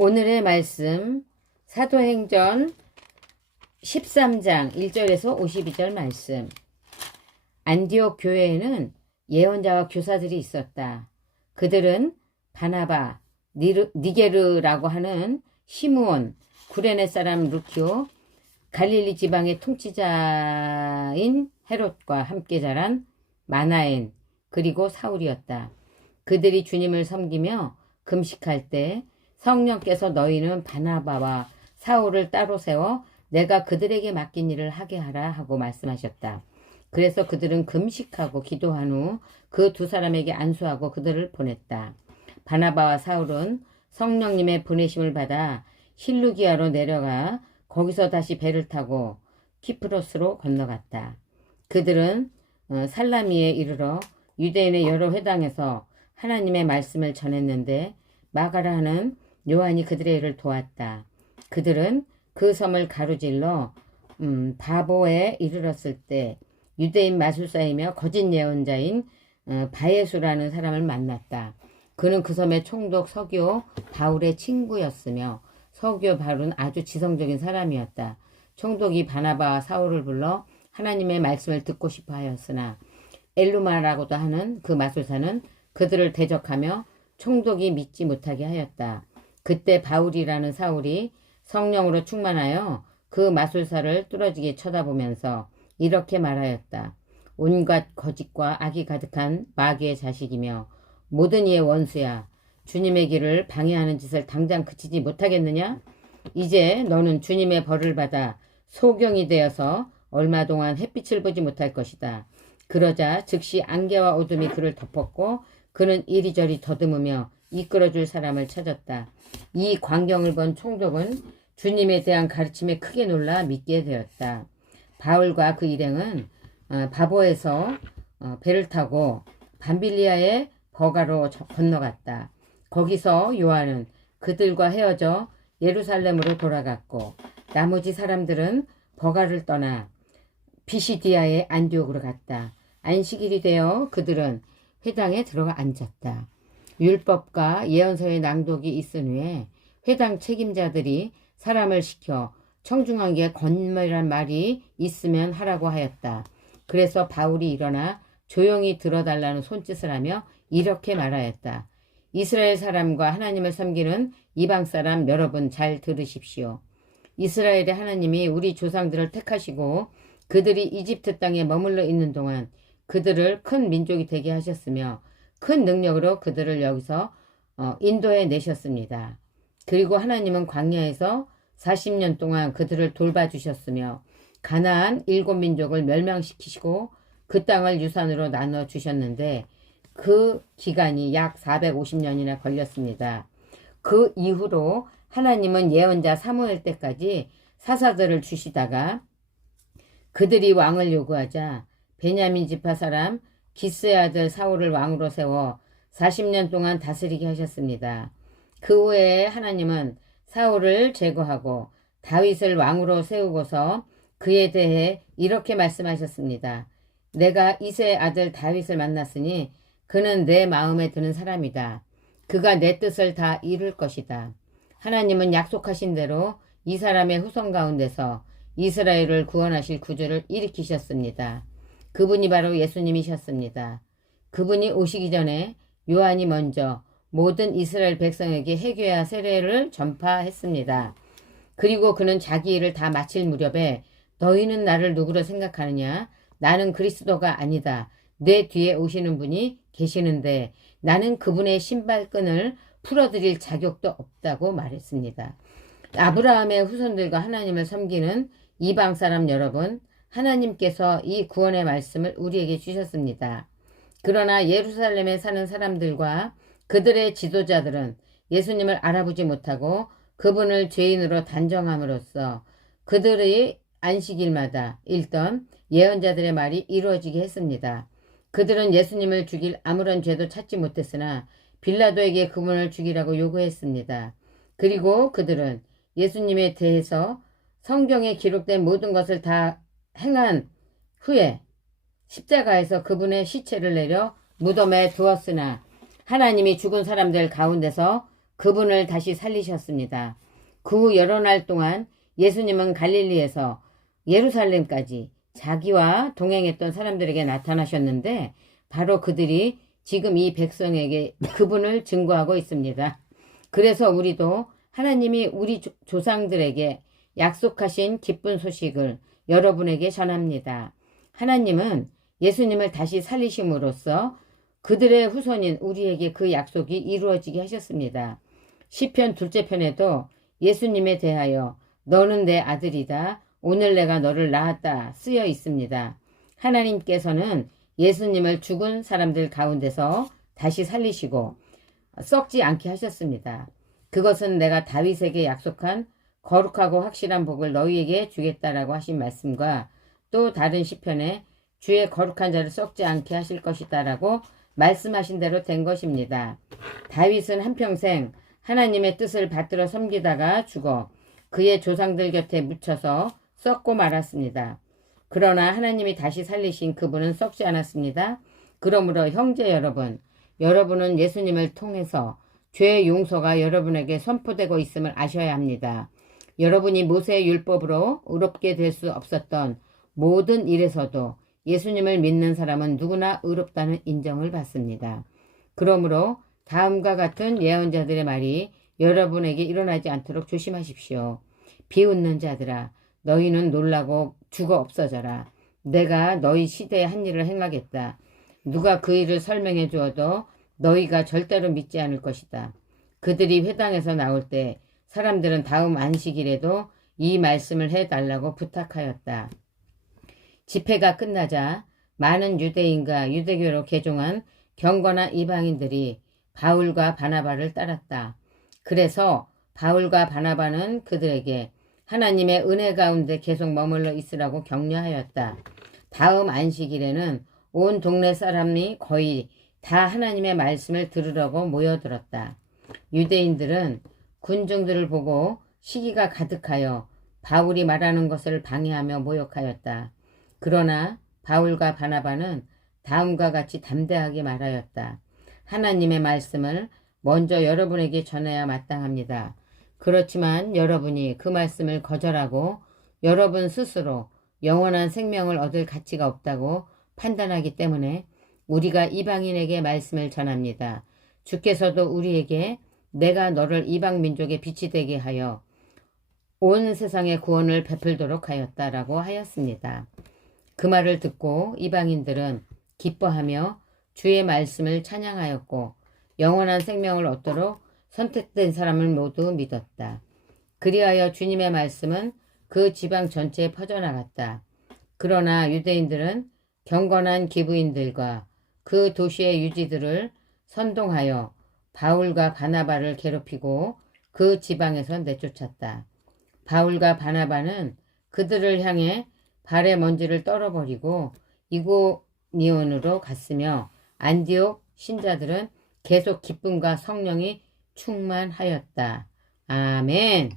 오늘의 말씀 사도행전 13장 1절에서 52절 말씀. 안디옥 교회에는 예언자와 교사들이 있었다. 그들은 바나바, 니게르라고 하는 시므온, 구레네 사람 루키오, 갈릴리 지방의 통치자인 헤롯과 함께 자란 마나엔, 그리고 사울이었다. 그들이 주님을 섬기며 금식할 때 성령께서 너희는 바나바와 사울을 따로 세워 내가 그들에게 맡긴 일을 하게 하라 하고 말씀하셨다. 그래서 그들은 금식하고 기도한 후 그 두 사람에게 안수하고 그들을 보냈다. 바나바와 사울은 성령님의 보내심을 받아 실루기아로 내려가 거기서 다시 배를 타고 키프로스로 건너갔다. 그들은 살라미에 이르러 유대인의 여러 회당에서 하나님의 말씀을 전했는데 마가라 하는 요한이 그들의 일을 도왔다. 그들은 그 섬을 가로질러 바보에 이르렀을 때 유대인 마술사이며 거짓 예언자인 바예수라는 사람을 만났다. 그는 그 섬의 총독 서기오 바울의 친구였으며 서기오 바울은 아주 지성적인 사람이었다. 총독이 바나바와 사울을 불러 하나님의 말씀을 듣고 싶어 하였으나 엘루마라고도 하는 그 마술사는 그들을 대적하며 총독이 믿지 못하게 하였다. 그때 바울이라는 사울이 성령으로 충만하여 그 마술사를 뚫어지게 쳐다보면서 이렇게 말하였다. 온갖 거짓과 악이 가득한 마귀의 자식이며 모든 이의 원수야. 주님의 길을 방해하는 짓을 당장 그치지 못하겠느냐? 이제 너는 주님의 벌을 받아 소경이 되어서 얼마 동안 햇빛을 보지 못할 것이다. 그러자 즉시 안개와 어둠이 그를 덮었고 그는 이리저리 더듬으며 이끌어줄 사람을 찾았다. 이 광경을 본 총독은 주님에 대한 가르침에 크게 놀라 믿게 되었다. 바울과 그 일행은 바보에서 배를 타고 밤빌리아의 버가로 건너갔다. 거기서 요한은 그들과 헤어져 예루살렘으로 돌아갔고 나머지 사람들은 버가를 떠나 피시디아의 안디옥으로 갔다. 안식일이 되어 그들은 회당에 들어가 앉았다. 율법과 예언서의 낭독이 있은 후에 회당 책임자들이 사람을 시켜 청중에게 건면이란 말이 있으면 하라고 하였다. 그래서 바울이 일어나 조용히 들어달라는 손짓을 하며 이렇게 말하였다. 이스라엘 사람과 하나님을 섬기는 이방 사람 여러분 잘 들으십시오. 이스라엘의 하나님이 우리 조상들을 택하시고 그들이 이집트 땅에 머물러 있는 동안 그들을 큰 민족이 되게 하셨으며 큰 능력으로 그들을 여기서 인도해 내셨습니다. 그리고 하나님은 광야에서 40년 동안 그들을 돌봐주셨으며 가나안 7민족을 멸망시키시고 그 땅을 유산으로 나눠주셨는데 그 기간이 약 450년이나 걸렸습니다. 그 이후로 하나님은 예언자 사무엘 때까지 사사들을 주시다가 그들이 왕을 요구하자 베냐민 지파 사람 기스의 아들 사울을 왕으로 세워 40년 동안 다스리게 하셨습니다. 그 후에 하나님은 사울을 제거하고 다윗을 왕으로 세우고서 그에 대해 이렇게 말씀하셨습니다. 내가 이새의 아들 다윗을 만났으니 그는 내 마음에 드는 사람이다. 그가 내 뜻을 다 이룰 것이다. 하나님은 약속하신 대로 이 사람의 후손 가운데서 이스라엘을 구원하실 구주를 일으키셨습니다. 그분이 바로 예수님이셨습니다. 그분이 오시기 전에 요한이 먼저 모든 이스라엘 백성에게 회개와 세례를 전파했습니다. 그리고 그는 자기 일을 다 마칠 무렵에 너희는 나를 누구로 생각하느냐? 나는 그리스도가 아니다. 내 뒤에 오시는 분이 계시는데 나는 그분의 신발끈을 풀어드릴 자격도 없다고 말했습니다. 아브라함의 후손들과 하나님을 섬기는 이방 사람 여러분, 하나님께서 이 구원의 말씀을 우리에게 주셨습니다. 그러나 예루살렘에 사는 사람들과 그들의 지도자들은 예수님을 알아보지 못하고 그분을 죄인으로 단정함으로써 그들의 안식일마다 읽던 예언자들의 말이 이루어지게 했습니다. 그들은 예수님을 죽일 아무런 죄도 찾지 못했으나 빌라도에게 그분을 죽이라고 요구했습니다. 그리고 그들은 예수님에 대해서 성경에 기록된 모든 것을 다 행한 후에 십자가에서 그분의 시체를 내려 무덤에 두었으나 하나님이 죽은 사람들 가운데서 그분을 다시 살리셨습니다. 그 후 여러 날 동안 예수님은 갈릴리에서 예루살렘까지 자기와 동행했던 사람들에게 나타나셨는데 바로 그들이 지금 이 백성에게 그분을 증거하고 있습니다. 그래서 우리도 하나님이 우리 조상들에게 약속하신 기쁜 소식을 여러분에게 전합니다. 하나님은 예수님을 다시 살리심으로써 그들의 후손인 우리에게 그 약속이 이루어지게 하셨습니다. 시편 둘째 편에도 예수님에 대하여 너는 내 아들이다. 오늘 내가 너를 낳았다 쓰여 있습니다. 하나님께서는 예수님을 죽은 사람들 가운데서 다시 살리시고 썩지 않게 하셨습니다. 그것은 내가 다윗에게 약속한 거룩하고 확실한 복을 너희에게 주겠다라고 하신 말씀과 또 다른 시편에 주의 거룩한 자를 썩지 않게 하실 것이다라고 말씀하신 대로 된 것입니다. 다윗은 한평생 하나님의 뜻을 받들어 섬기다가 죽어 그의 조상들 곁에 묻혀서 썩고 말았습니다. 그러나 하나님이 다시 살리신 그분은 썩지 않았습니다. 그러므로 형제 여러분, 여러분은 예수님을 통해서 죄의 용서가 여러분에게 선포되고 있음을 아셔야 합니다. 여러분이 모세의 율법으로 의롭게 될 수 없었던 모든 일에서도 예수님을 믿는 사람은 누구나 의롭다는 인정을 받습니다. 그러므로 다음과 같은 예언자들의 말이 여러분에게 일어나지 않도록 조심하십시오. 비웃는 자들아, 너희는 놀라고 죽어 없어져라. 내가 너희 시대에 한 일을 행하겠다. 누가 그 일을 설명해 주어도 너희가 절대로 믿지 않을 것이다. 그들이 회당에서 나올 때 사람들은 다음 안식일에도 이 말씀을 해달라고 부탁하였다. 집회가 끝나자 많은 유대인과 유대교로 개종한 경건한 이방인들이 바울과 바나바를 따랐다. 그래서 바울과 바나바는 그들에게 하나님의 은혜 가운데 계속 머물러 있으라고 격려하였다. 다음 안식일에는 온 동네 사람이 거의 다 하나님의 말씀을 들으려고 모여들었다. 유대인들은 군중들을 보고 시기가 가득하여 바울이 말하는 것을 방해하며 모욕하였다. 그러나 바울과 바나바는 다음과 같이 담대하게 말하였다. 하나님의 말씀을 먼저 여러분에게 전해야 마땅합니다. 그렇지만 여러분이 그 말씀을 거절하고 여러분 스스로 영원한 생명을 얻을 가치가 없다고 판단하기 때문에 우리가 이방인에게 말씀을 전합니다. 주께서도 우리에게 내가 너를 이방 민족의 빛이 되게 하여 온 세상의 구원을 베풀도록 하였다라고 하였습니다. 그 말을 듣고 이방인들은 기뻐하며 주의 말씀을 찬양하였고 영원한 생명을 얻도록 선택된 사람을 모두 믿었다. 그리하여 주님의 말씀은 그 지방 전체에 퍼져나갔다. 그러나 유대인들은 경건한 기부인들과 그 도시의 유지들을 선동하여 바울과 바나바를 괴롭히고 그 지방에서 내쫓았다. 바울과 바나바는 그들을 향해 발의 먼지를 떨어버리고 이고니온으로 갔으며 안디옥 신자들은 계속 기쁨과 성령이 충만하였다. 아멘.